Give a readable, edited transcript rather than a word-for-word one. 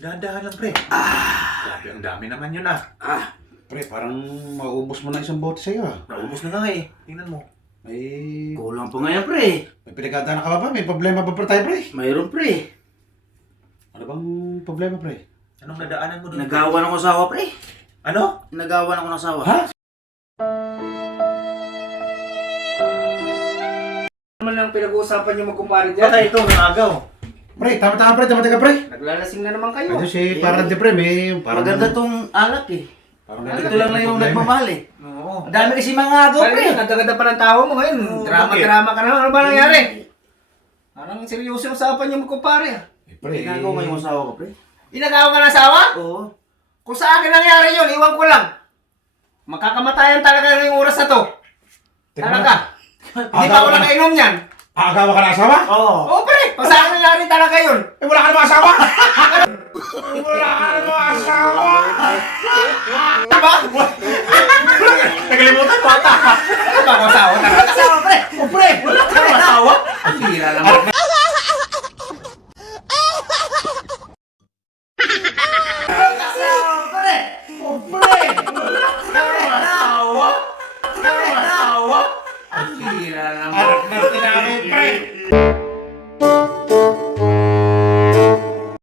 Dahan-dahan lang, pre. Grabe, ang dami naman yun, ah. Pre, parang maubos mo na isang bote sa'yo ah. Naubos na nga eh. Tingnan mo. May Kulang pa nga yan, pre. pinagkataon ka ba? May problema ba tayo, pre? Mayroon, pre. Ano bang problema, pre? Anong nadaanan mo doon? Nagawan ako ng asawa, pre. Ano? Nagawan ako ng asawa. Ha? Naman lang pinag-uusapan yung magkumpare dyan. Baka ito, nangagaw. Pre, tama-tama pre, tama-tama pre. Naglalasing na naman kayo. Ano si parang de pre, may parang... Maganda tong alak, eh. Parang Ito lang na yung nagmamahal, eh. Oo. Ang dami kasi mga agaw, Pre, pre. ganda-ganda pa ng tao mo ngayon. Oo, Drama-drama ka na. Ano ba nangyari? Parang seryoso yung usapan yung magkumpare. Pre, Ginagawa mo yung asawa ko, pre. Inagawa ka ng asawa? Oo. Kung sa akin nangyari yun, iwan ko lang. Makakamatayan talaga yung oras na to. Talaga. Hindi pa ako nakainom yan. Aagawa ka na asawa? Oo. Oo, pre. Kung sa akin nangyari talaga yun. Eh, wala ka namang asawa! Wala ka namang asawa! Diba? Nagalimutan mo ata. Ano ba kung asawa? Talaga asawa, pre. Oh, pre! Wala ka ng asawa. Ang bira naman. Oh, pre! Asawa? Asawa? Ang bira naman. Anak natin namin, pre!